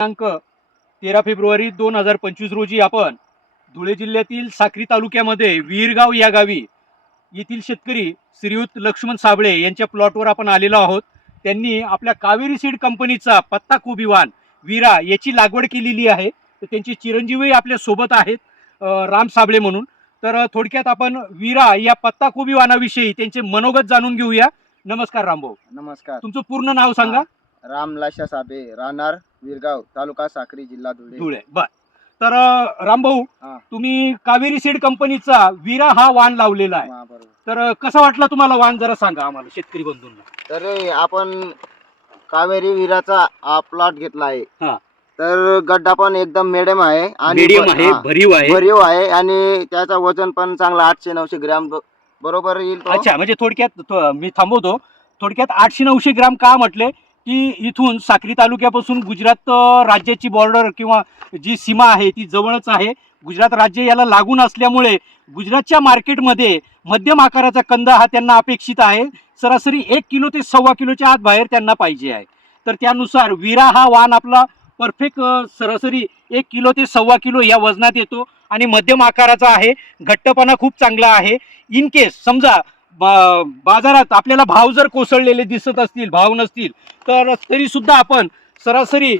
दिनांक 13 फेब्रुवारी 2025 रोजी आपण धुळे जिल्ह्यातील साक्री तालुक्यामध्ये विरगाव या गावी येथील शेतकरी श्रीयुत लक्ष्मण साबळे यांच्या प्लॉटवर आपण आलेलो आहोत। त्यांनी आपल्या कावेरी सीड कंपनीचा पत्ताकोबी वाण वीरा याची लागवड केलेली आहे। तर त्यांचे चिरंजीवी आपल्या सोबत आहेत, राम साबळे म्हणून। तर थोडक्यात आपण वीरा या पत्ताकोबी वाणाविषयी त्यांचे मनोगत जाणून घेऊया। नमस्कार रामभाऊ। नमस्कार। तुमचं पूर्ण नाव सांगा। राम लाशा साबळे, राहणार विरगाव, तालुका साक्री, जिल्हा धुळे। बर, तर रामभाऊ तुम्ही कावेरी सीड कंपनीचा वीरा हा वाण लावलेला आहे, तर कसा वाटला तुम्हाला वाण जरा सांगा आम्हाला शेतकरी बंधूंना। तर आपण कावेरी वीराचा प्लॉट घेतला आहे। तर गड्डा पण एकदम मिडियम आहे आणि भरीव आहे आणि त्याचा वजन पण चांगला 800-900 ग्रॅम बरोबर येईल तो। अच्छा, म्हणजे थोडक्यात मी थांबवतो, थोडक्यात 800-900 ग्रॅम का म्हटले की इथून साक्री तालुक्यापासून गुजरात राज्याची बॉर्डर किंवा जी सीमा आहे ती जवळच आहे। गुजरात राज्य याला लागून असल्यामुळे गुजरातच्या मार्केटमध्ये मध्यम आकाराचा कंद हा त्यांना अपेक्षित आहे। सरासरी 1 किलो ते 1.25 किलोच्या आत बाहेर त्यांना पाहिजे आहे। तर त्यानुसार वीरा हा वाण आपला परफेक्ट सरासरी 1 किलो ते 1.25 किलो या वजनात येतो आणि मध्यम आकाराचा आहे। घट्टपणा खूप चांगला आहे। इन केस समजा बाजारात आपल्याला भाव जर कोसळलेले दिसत असतील, भाव नसतील, तर तरी सुद्धा आपण सरासरी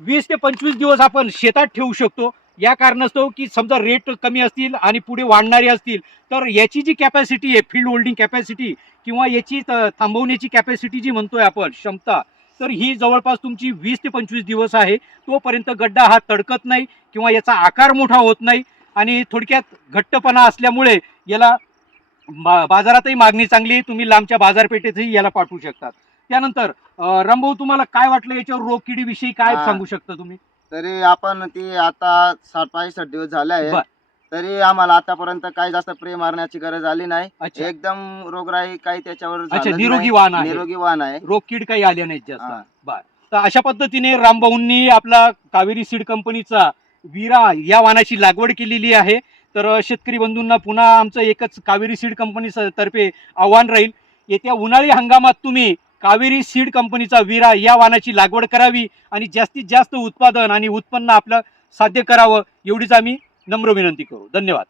20 ते 25 दिवस आपण शेतात ठेवू शकतो। या कारणास्तव की समजा रेट कमी असतील आणि पुढे वाढणारे असतील तर याची जी कॅपॅसिटी आहे, फील्ड होल्डिंग कॅपॅसिटी किंवा याची थांबवण्याची कॅपॅसिटी जी म्हणतोय आपण क्षमता, तर ही जवळपास तुमची 20 ते 25 दिवस आहे। तोपर्यंत गड्डा हा तडकत नाही किंवा याचा आकार मोठा होत नाही आणि थोडक्यात घट्टपणा असल्यामुळे याला बाजारातही मागणी चांगली, तुम्ही लांबच्या बाजारपेठेतही याला पाठवू शकतात। त्यानंतर रामभाऊ तुम्हाला काय वाटलं याच्यावर रोग किडी विषयी काय सांगू शकता तुम्ही? तरी आपण ती आता 60-65 दिवस झाले आहे, तरी आम्हाला आतापर्यंत काही जास्त स्प्रे मारण्याची गरज आली नाही। एकदम रोगराई काही त्याच्यावर निरोगी वाण आहे, रोग कीड काही आल्या नाहीत जास्त। बर, तर अशा पद्धतीने रामभाऊंनी आपला कावेरी सीड कंपनीचा वीरा या वाणाची लागवड केलेली आहे। तर शेतकरी बंधूंना पुन्हा आमचं एकच कावेरी सीड कंपनी तर्फे आव्हान राहील, येत्या उन्हाळी हंगामात तुम्ही कावेरी सीड कंपनीचा वीरा या वाणाची लागवड करावी आणि जास्तीत जास्त उत्पादन आणि उत्पन्न आपलं साध्य करावं, एवढीच आम्ही नम्र विनंती करू। धन्यवाद।